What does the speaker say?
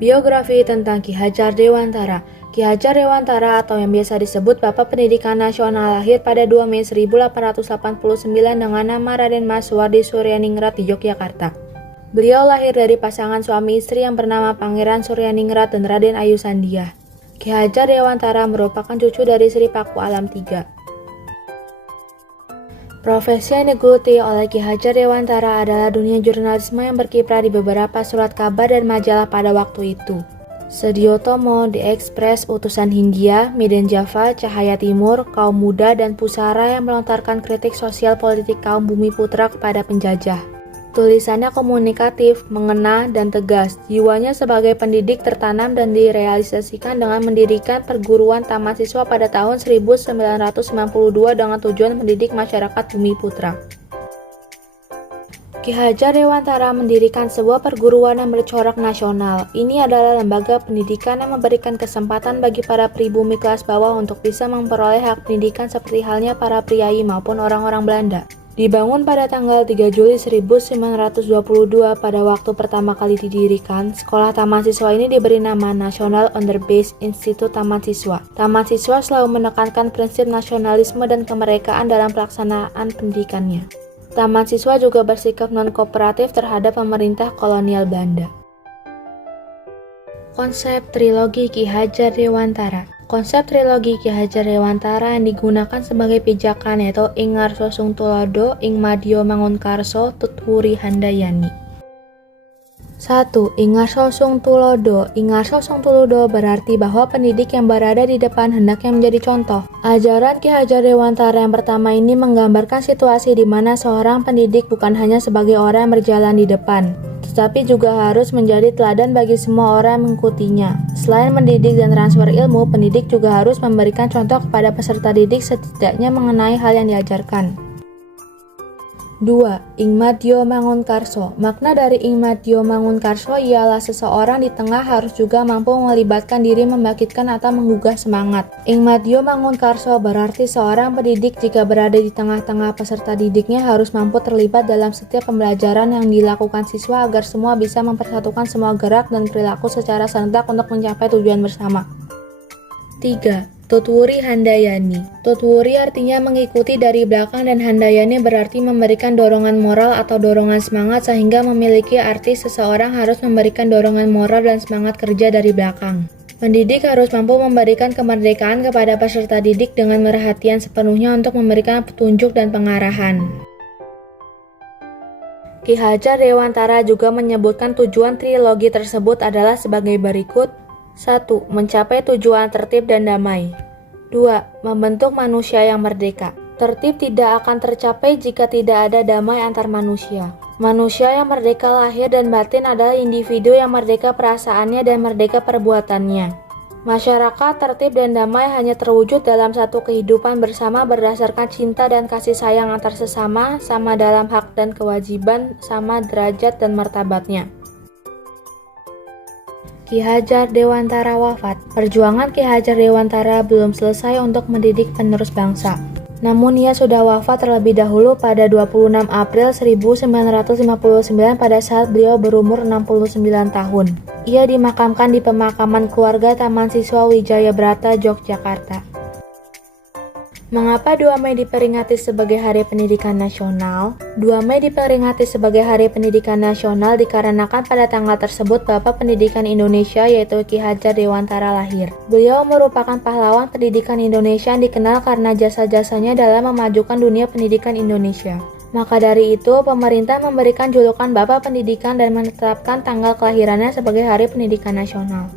Biografi tentang Ki Hajar Dewantara. Ki Hajar Dewantara atau yang biasa disebut Bapak Pendidikan Nasional lahir pada 2 Mei 1889 dengan nama Raden Mas Suwardi Suryaningrat di Yogyakarta. Beliau lahir dari pasangan suami istri yang bernama Pangeran Suryaningrat dan Raden Ayu Sandiah. Ki Hajar Dewantara merupakan cucu dari Sri Paku Alam III. Profesi yang digeluti oleh Ki Hajar Dewantara adalah dunia jurnalisme yang berkiprah di beberapa surat kabar dan majalah pada waktu itu. Sediotomo, The Express, Utusan Hindia, Medan Java, Cahaya Timur, Kaum Muda, dan Pusara yang melontarkan kritik sosial politik kaum Bumiputra kepada penjajah. Tulisannya komunikatif, mengena, dan tegas. Jiwanya sebagai pendidik tertanam dan direalisasikan dengan mendirikan perguruan taman siswa pada tahun 1992 dengan tujuan mendidik masyarakat Bumiputra. Ki Hajar Dewantara mendirikan sebuah perguruan yang bercorak nasional. Ini adalah lembaga pendidikan yang memberikan kesempatan bagi para pribumi kelas bawah untuk bisa memperoleh hak pendidikan seperti halnya para priai maupun orang-orang Belanda. Dibangun pada tanggal 3 Juli 1922 pada waktu pertama kali didirikan, sekolah taman siswa ini diberi nama National Onderwijs Instituut Taman Siswa. Taman siswa selalu menekankan prinsip nasionalisme dan kemerdekaan dalam pelaksanaan pendidikannya. Taman siswa juga bersikap non-kooperatif terhadap pemerintah kolonial Belanda. Konsep trilogi Ki Hajar Dewantara. Konsep trilogi Ki Hajar Dewantara yang digunakan sebagai pijakan yaitu Ing Ngarso Sung Tulodo, Ing Madya Mangunkarso, Tutwuri Handayani. 1. Ing Ngarso Sung Tulodo. Ing Ngarso Sung Tulodo berarti bahwa pendidik yang berada di depan hendaknya menjadi contoh. Ajaran Ki Hajar Dewantara yang pertama ini menggambarkan situasi di mana seorang pendidik bukan hanya sebagai orang yang berjalan di depan, tetapi juga harus menjadi teladan bagi semua orang yang mengikutinya. Selain mendidik dan transfer ilmu, pendidik juga harus memberikan contoh kepada peserta didik setidaknya mengenai hal yang diajarkan. 2. Ing Madya Mangunkarso. Makna dari Ing Madya Mangunkarso ialah seseorang di tengah harus juga mampu melibatkan diri membangkitkan atau menggugah semangat. Ing Madya Mangunkarso berarti seorang pendidik jika berada di tengah-tengah peserta didiknya harus mampu terlibat dalam setiap pembelajaran yang dilakukan siswa agar semua bisa mempersatukan semua gerak dan perilaku secara serentak untuk mencapai tujuan bersama. 3. Tutwuri Handayani. Tutwuri artinya mengikuti dari belakang dan Handayani berarti memberikan dorongan moral atau dorongan semangat sehingga memiliki arti seseorang harus memberikan dorongan moral dan semangat kerja dari belakang. Pendidik harus mampu memberikan kemerdekaan kepada peserta didik dengan perhatian sepenuhnya untuk memberikan petunjuk dan pengarahan. Ki Hajar Dewantara juga menyebutkan tujuan trilogi tersebut adalah sebagai berikut. 1. Mencapai tujuan tertib dan damai. 2. Membentuk manusia yang merdeka. Tertib tidak akan tercapai jika tidak ada damai antar manusia. Manusia yang merdeka lahir dan batin adalah individu yang merdeka perasaannya dan merdeka perbuatannya. Masyarakat tertib dan damai hanya terwujud dalam satu kehidupan bersama berdasarkan cinta dan kasih sayang antar sesama, sama dalam hak dan kewajiban, sama derajat dan martabatnya. Ki Hajar Dewantara wafat. Perjuangan Ki Hajar Dewantara belum selesai untuk mendidik penerus bangsa. Namun ia sudah wafat terlebih dahulu pada 26 April 1959 pada saat beliau berumur 69 tahun. Ia dimakamkan di pemakaman keluarga Taman Siswa Wijaya Brata, Yogyakarta. Mengapa 2 Mei diperingati sebagai Hari Pendidikan Nasional? 2 Mei diperingati sebagai Hari Pendidikan Nasional dikarenakan pada tanggal tersebut Bapak Pendidikan Indonesia yaitu Ki Hajar Dewantara lahir. Beliau merupakan pahlawan pendidikan Indonesia yang dikenal karena jasa-jasanya dalam memajukan dunia pendidikan Indonesia. Maka dari itu, pemerintah memberikan julukan Bapak Pendidikan dan menetapkan tanggal kelahirannya sebagai Hari Pendidikan Nasional.